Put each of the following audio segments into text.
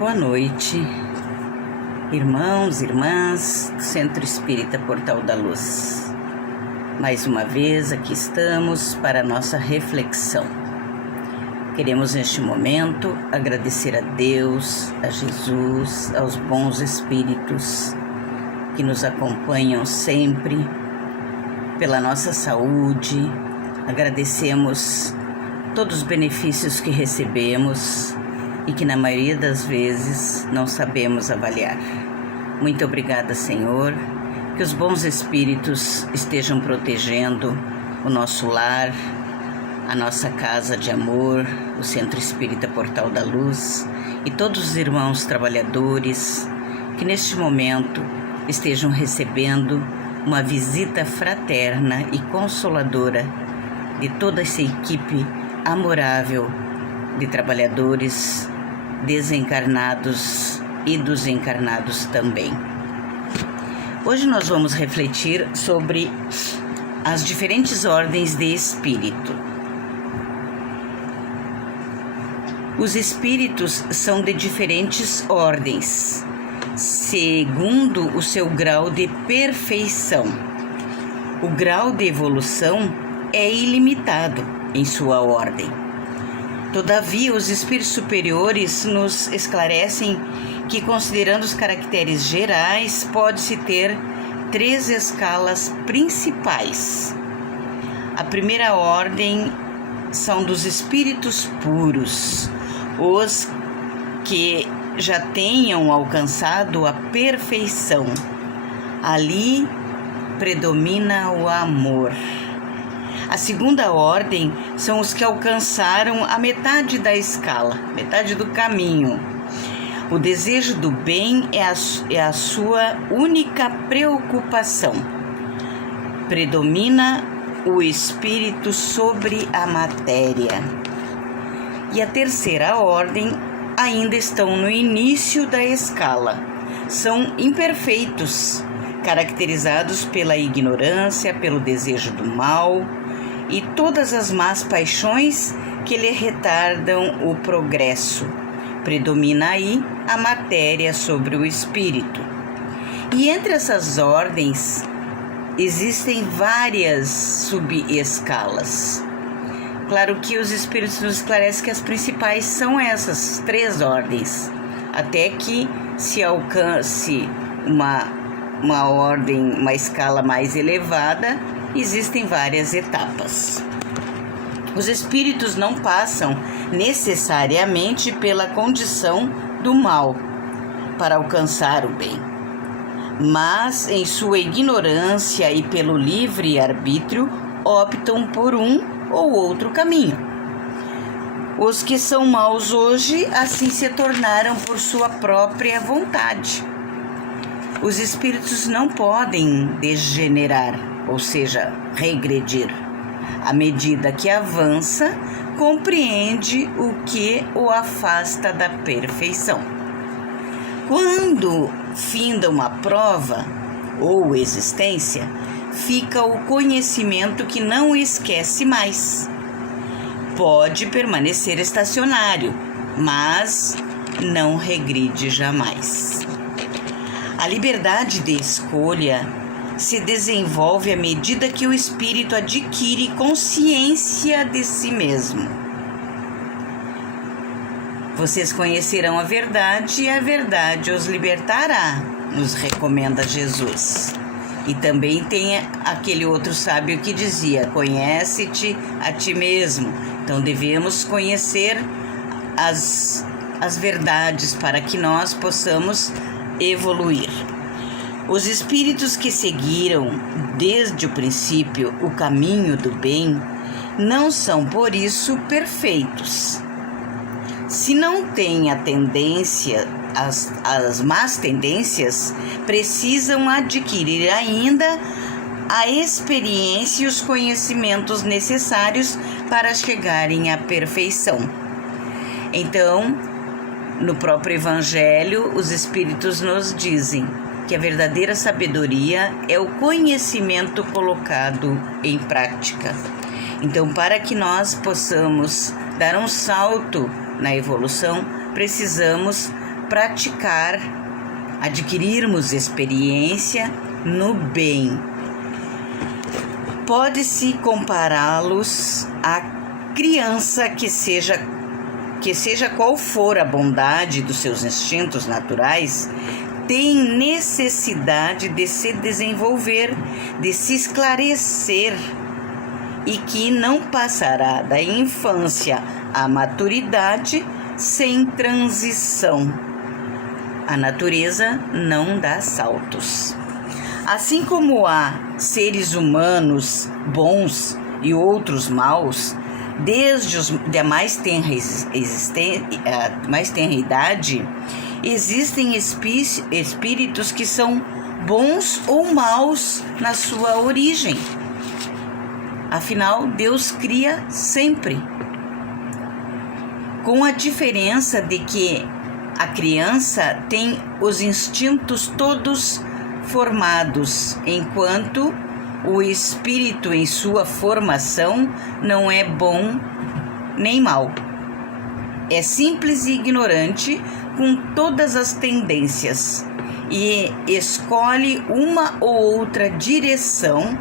Boa noite, irmãos, irmãs do Centro Espírita Portal da Luz. Mais uma vez aqui estamos para a nossa reflexão. Queremos neste momento agradecer a Deus, a Jesus, aos bons espíritos que nos acompanham sempre, pela nossa saúde. Agradecemos todos os benefícios que recebemos e que na maioria das vezes não sabemos avaliar. Muito obrigada, Senhor, que os bons espíritos estejam protegendo o nosso lar, a nossa casa de amor, o Centro Espírita Portal da Luz e todos os irmãos trabalhadores que neste momento estejam recebendo uma visita fraterna e consoladora de toda essa equipe amorável de trabalhadores desencarnados e dos encarnados também. Hoje nós vamos refletir sobre as diferentes ordens de espírito. Os espíritos são de diferentes ordens, segundo o seu grau de perfeição. O grau de evolução é ilimitado em sua ordem. Todavia, os espíritos superiores nos esclarecem que, considerando os caracteres gerais, pode-se ter 3 escalas principais. A primeira ordem são dos espíritos puros, os que já tenham alcançado a perfeição. Ali predomina o amor. A segunda ordem são os que alcançaram a metade da escala, metade do caminho. O desejo do bem é a sua única preocupação. Predomina o espírito sobre a matéria. E a terceira ordem ainda estão no início da escala. São imperfeitos, caracterizados pela ignorância, pelo desejo do mal e todas as más paixões que lhe retardam o progresso. Predomina aí a matéria sobre o espírito. E entre essas ordens existem várias subescalas. Claro que os espíritos nos esclarecem que as principais são essas 3 ordens, até que se alcance uma ordem, uma escala mais elevada, existem várias etapas. Os espíritos não passam necessariamente pela condição do mal para alcançar o bem, mas em sua ignorância e pelo livre arbítrio optam por um ou outro caminho. Os que são maus hoje assim se tornaram por sua própria vontade. Os espíritos não podem degenerar, ou seja, regredir. À medida que avança, compreende o que o afasta da perfeição. Quando finda uma prova ou existência, fica o conhecimento que não esquece mais. Pode permanecer estacionário, mas não regride jamais. A liberdade de escolha se desenvolve à medida que o espírito adquire consciência de si mesmo. Vocês conhecerão a verdade e a verdade os libertará, nos recomenda Jesus. E também tem aquele outro sábio que dizia: conhece-te a ti mesmo. Então devemos conhecer as verdades para que nós possamos evoluir. Os espíritos que seguiram desde o princípio o caminho do bem não são por isso perfeitos. Se não têm a tendência, as más tendências, precisam adquirir ainda a experiência e os conhecimentos necessários para chegarem à perfeição. Então, no próprio Evangelho, os Espíritos nos dizem que a verdadeira sabedoria é o conhecimento colocado em prática. Então, para que nós possamos dar um salto na evolução, precisamos adquirirmos experiência no bem. Pode-se compará-los à criança que seja qual for a bondade dos seus instintos naturais, tem necessidade de se desenvolver, de se esclarecer, e que não passará da infância à maturidade sem transição. A natureza não dá saltos. Assim como há seres humanos bons e outros maus, desde a mais tenra idade, existem espíritos que são bons ou maus na sua origem. Afinal, Deus cria sempre, com a diferença de que a criança tem os instintos todos formados, enquanto o espírito em sua formação não é bom nem mau. É simples e ignorante, com todas as tendências, e escolhe uma ou outra direção,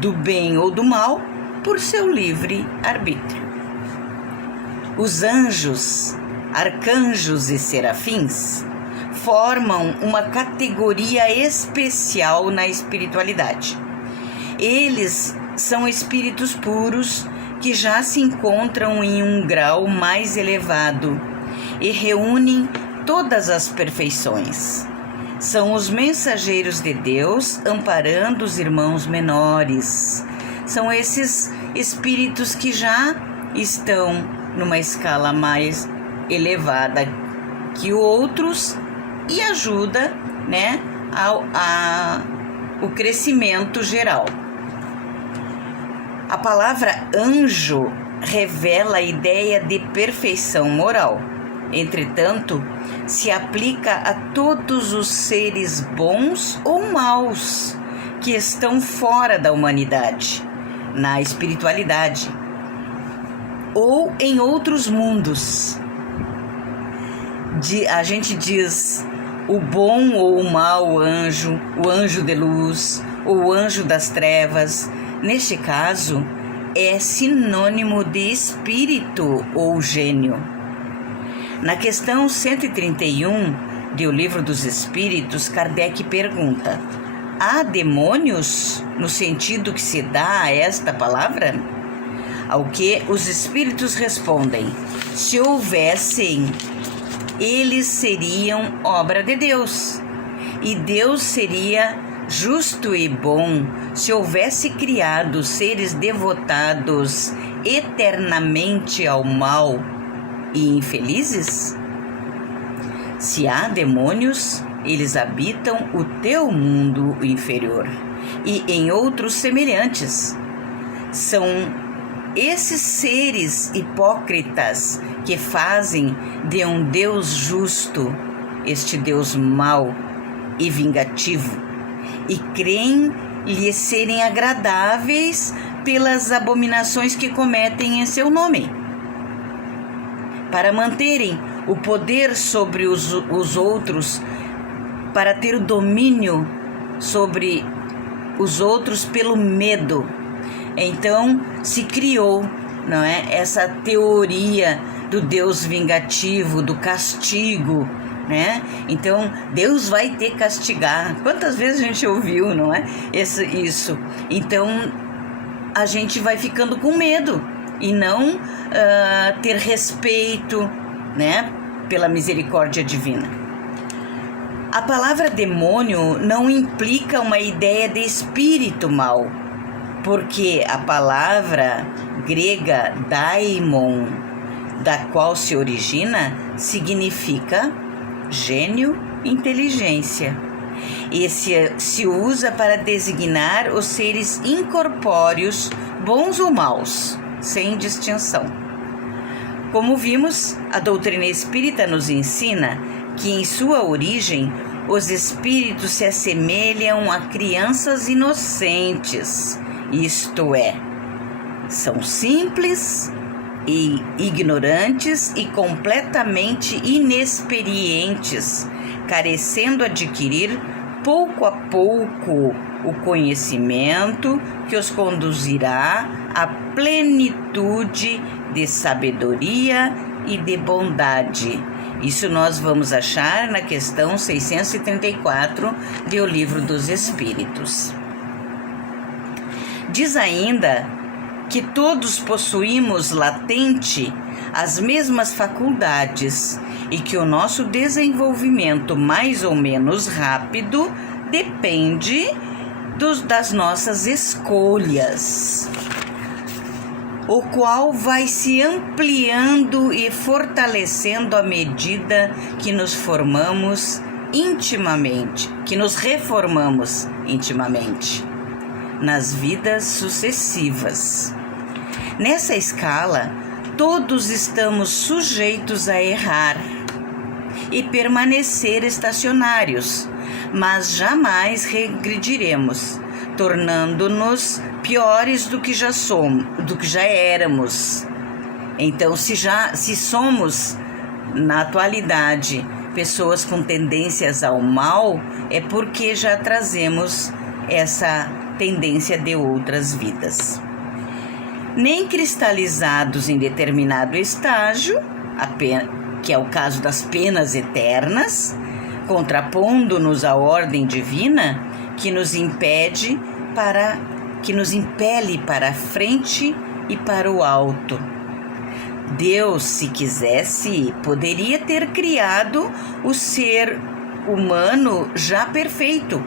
do bem ou do mal, por seu livre arbítrio. Os anjos, arcanjos e serafins formam uma categoria especial na espiritualidade. Eles são espíritos puros que já se encontram em um grau mais elevado e reúnem todas as perfeições. São os mensageiros de Deus amparando os irmãos menores. São esses espíritos que já estão numa escala mais elevada que outros e ajuda, o crescimento geral. A palavra anjo revela a ideia de perfeição moral. Entretanto, se aplica a todos os seres bons ou maus que estão fora da humanidade, na espiritualidade ou em outros mundos. A gente diz o bom ou o mau anjo, o anjo de luz ou o anjo das trevas. Neste caso, é sinônimo de espírito ou gênio. Na questão 131 do Livro dos Espíritos, Kardec pergunta: há demônios no sentido que se dá a esta palavra? Ao que os espíritos respondem: se houvessem, eles seriam obra de Deus, e Deus seria justo e bom se houvesse criado seres devotados eternamente ao mal e infelizes? Se há demônios, eles habitam o teu mundo inferior e em outros semelhantes. São esses seres hipócritas que fazem de um Deus justo este Deus mau e vingativo, e creem lhes serem agradáveis pelas abominações que cometem em seu nome, para manterem o poder sobre os outros, para ter o domínio sobre os outros pelo medo. Então se criou, essa teoria do Deus vingativo, do castigo, Então Deus vai te castigar. Quantas vezes a gente ouviu, isso? Então a gente vai ficando com medo e não ter respeito, pela misericórdia divina. A palavra demônio não implica uma ideia de espírito mau, porque a palavra grega daimon, da qual se origina, significa gênio, inteligência, e se usa para designar os seres incorpóreos, bons ou maus, sem distinção. Como vimos, a doutrina espírita nos ensina que em sua origem os espíritos se assemelham a crianças inocentes, isto é, são simples, e ignorantes e completamente inexperientes, carecendo adquirir pouco a pouco o conhecimento que os conduzirá à plenitude de sabedoria e de bondade. Isso nós vamos achar na questão 634 do Livro dos Espíritos. Diz ainda que todos possuímos latente as mesmas faculdades e que o nosso desenvolvimento mais ou menos rápido depende das nossas escolhas, o qual vai se ampliando e fortalecendo à medida que nos formamos intimamente, que nos reformamos intimamente nas vidas sucessivas. Nessa escala, todos estamos sujeitos a errar e permanecer estacionários, mas jamais regrediremos, tornando-nos piores do que já somos, do que já éramos. Então, se somos na atualidade pessoas com tendências ao mal, é porque já trazemos essa tendência de outras vidas. Nem cristalizados em determinado estágio, que é o caso das penas eternas, contrapondo-nos à ordem divina que nos impele para a frente e para o alto. Deus, se quisesse, poderia ter criado o ser humano já perfeito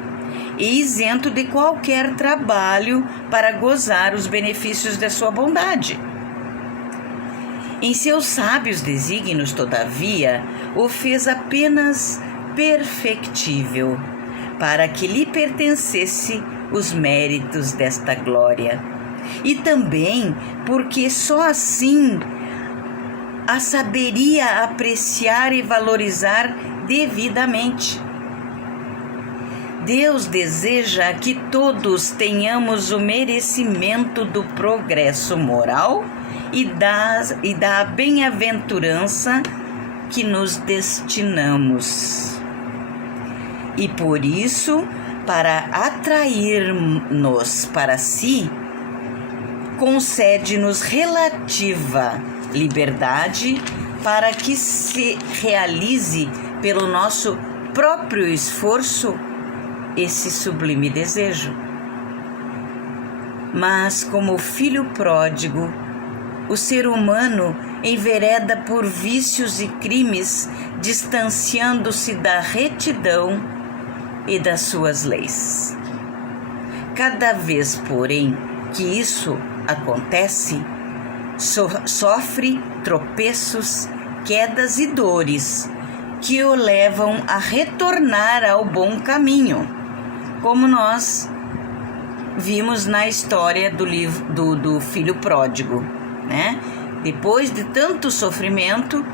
e isento de qualquer trabalho para gozar os benefícios da sua bondade. Em seus sábios desígnios, todavia, o fez apenas perfectível, para que lhe pertencesse os méritos desta glória. E também porque só assim a saberia apreciar e valorizar devidamente. Deus deseja que todos tenhamos o merecimento do progresso moral e da bem-aventurança que nos destinamos. E por isso, para atrair-nos para si, concede-nos relativa liberdade para que se realize pelo nosso próprio esforço esse sublime desejo. Mas, como filho pródigo, o ser humano envereda por vícios e crimes, distanciando-se da retidão e das suas leis. Cada vez, porém, que isso acontece, sofre tropeços, quedas e dores que o levam a retornar ao bom caminho, como nós vimos na história do filho pródigo, né? Depois de tanto sofrimento,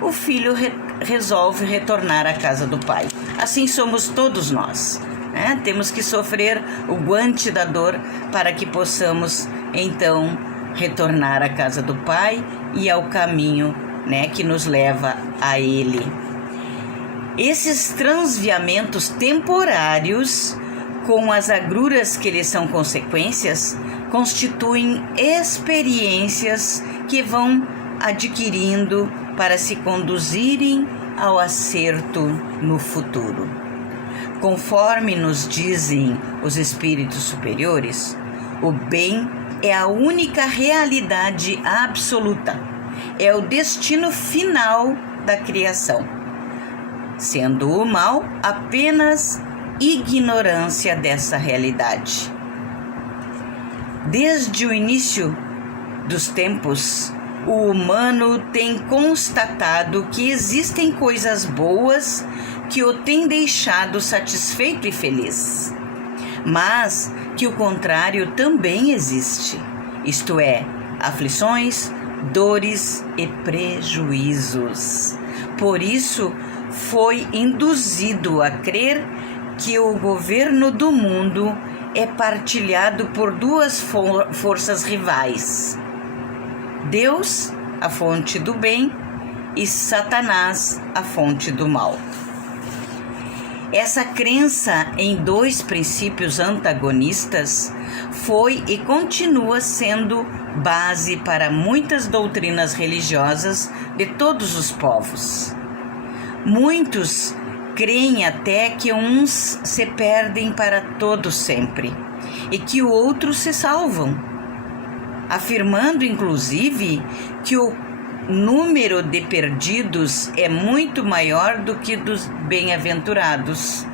o filho resolve retornar à casa do pai. Assim somos todos nós, né? Temos que sofrer o guante da dor para que possamos, então, retornar à casa do pai e ao caminho, né, que nos leva a ele. Esses transviamentos temporários, com as agruras que lhes são consequências, constituem experiências que vão adquirindo para se conduzirem ao acerto no futuro. Conforme nos dizem os espíritos superiores, o bem é a única realidade absoluta, é o destino final da criação, sendo o mal apenas ignorância dessa realidade. Desde o início dos tempos, o humano tem constatado que existem coisas boas que o têm deixado satisfeito e feliz, mas que o contrário também existe, isto é, aflições, dores e prejuízos. Por isso, foi induzido a crer que o governo do mundo é partilhado por duas forças rivais, Deus, a fonte do bem, e Satanás, a fonte do mal. Essa crença em dois princípios antagonistas foi e continua sendo base para muitas doutrinas religiosas de todos os povos. Muitos creem até que uns se perdem para todo sempre e que outros se salvam, afirmando inclusive que o número de perdidos é muito maior do que dos bem-aventurados.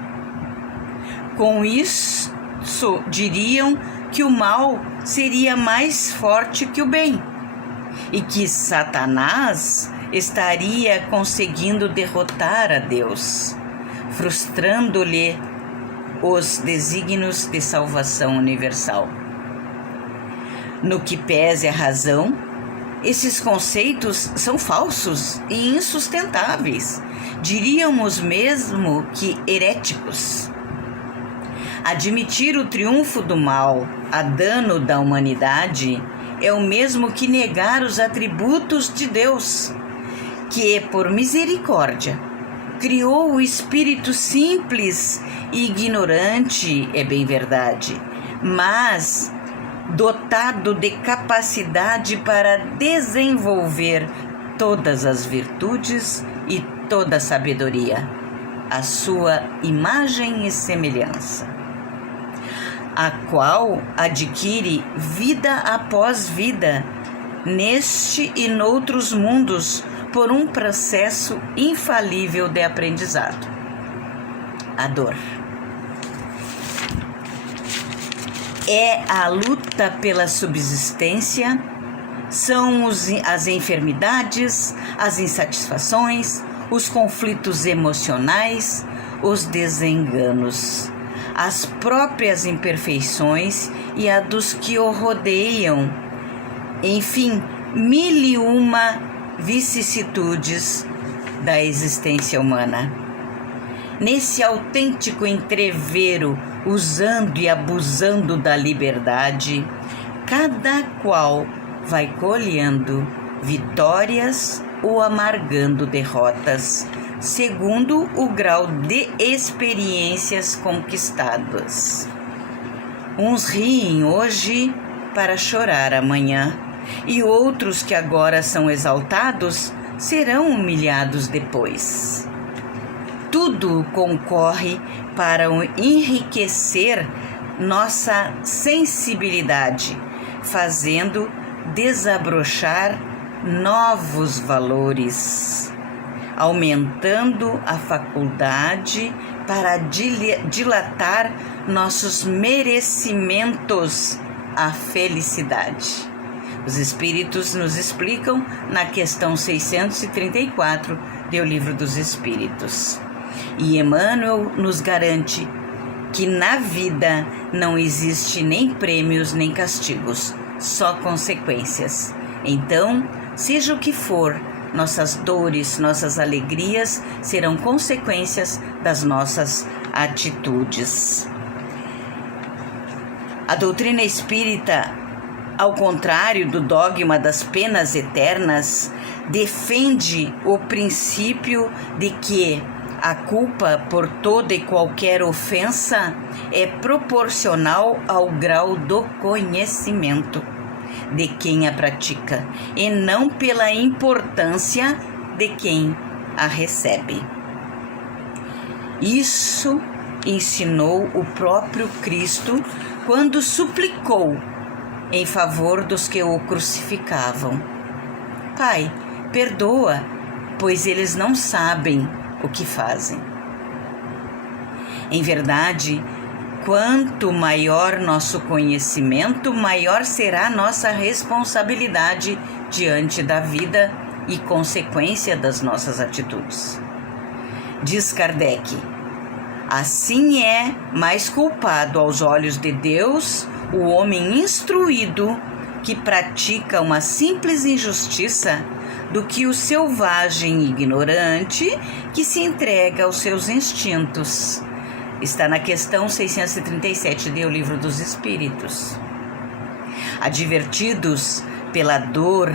Com isso, diriam que o mal seria mais forte que o bem e que Satanás estaria conseguindo derrotar a Deus, frustrando-lhe os desígnios de salvação universal. No que pese a razão, esses conceitos são falsos e insustentáveis, diríamos mesmo que heréticos. Admitir o triunfo do mal a dano da humanidade é o mesmo que negar os atributos de Deus, que, por misericórdia, criou o espírito simples e ignorante, é bem verdade, mas dotado de capacidade para desenvolver todas as virtudes e toda a sabedoria, a sua imagem e semelhança, a qual adquire vida após vida, neste e noutros mundos, por um processo infalível de aprendizado: a dor. É a luta pela subsistência, são as enfermidades, as insatisfações, os conflitos emocionais, os desenganos, as próprias imperfeições e a dos que o rodeiam. Enfim, 1001 vicissitudes da existência humana. Nesse autêntico entrevero, usando e abusando da liberdade, cada qual vai colhendo vitórias ou amargando derrotas, segundo o grau de experiências conquistadas. Uns riem hoje para chorar amanhã, e outros que agora são exaltados serão humilhados depois. Tudo concorre para enriquecer nossa sensibilidade, fazendo desabrochar novos valores, aumentando a faculdade para dilatar nossos merecimentos à felicidade. Os Espíritos nos explicam na questão 634 do Livro dos Espíritos. E Emmanuel nos garante que na vida não existe nem prêmios nem castigos, só consequências. Então, seja o que for, nossas dores, nossas alegrias serão consequências das nossas atitudes. A doutrina espírita, ao contrário do dogma das penas eternas, defende o princípio de que a culpa por toda e qualquer ofensa é proporcional ao grau do conhecimento de quem a pratica e não pela importância de quem a recebe. Isso ensinou o próprio Cristo quando suplicou em favor dos que o crucificavam: Pai, perdoa, pois eles não sabem o que fazem. Em verdade, quanto maior nosso conhecimento, maior será nossa responsabilidade diante da vida e consequência das nossas atitudes. Diz Kardec: assim é mais culpado aos olhos de Deus o homem instruído que pratica uma simples injustiça do que o selvagem ignorante que se entrega aos seus instintos. Está na questão 637 do Livro dos Espíritos. Advertidos pela dor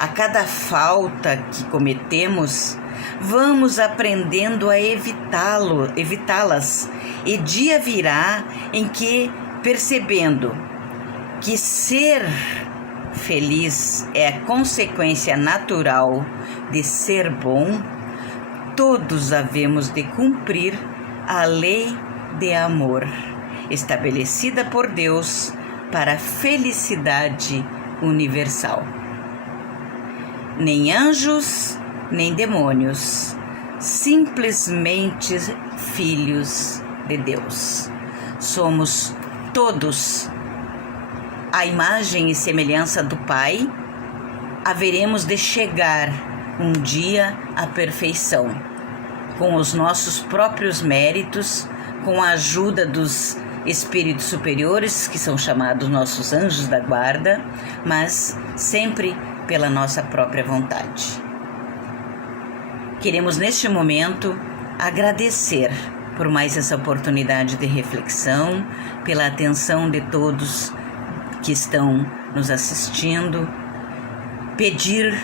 a cada falta que cometemos, vamos aprendendo a evitá-las, e dia virá em que, percebendo que ser feliz é a consequência natural de ser bom, todos havemos de cumprir a lei de amor estabelecida por Deus para a felicidade universal. Nem anjos, nem demônios, simplesmente filhos de Deus. Somos todos a imagem e semelhança do Pai. Haveremos de chegar um dia à perfeição, com os nossos próprios méritos, com a ajuda dos espíritos superiores, que são chamados nossos anjos da guarda, mas sempre pela nossa própria vontade. Queremos neste momento agradecer por mais essa oportunidade de reflexão, pela atenção de todos que estão nos assistindo, pedir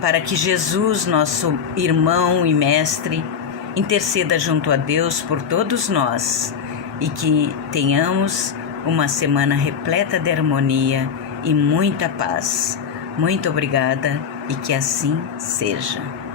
para que Jesus, nosso irmão e mestre, interceda junto a Deus por todos nós e que tenhamos uma semana repleta de harmonia e muita paz. Muito obrigada e que assim seja.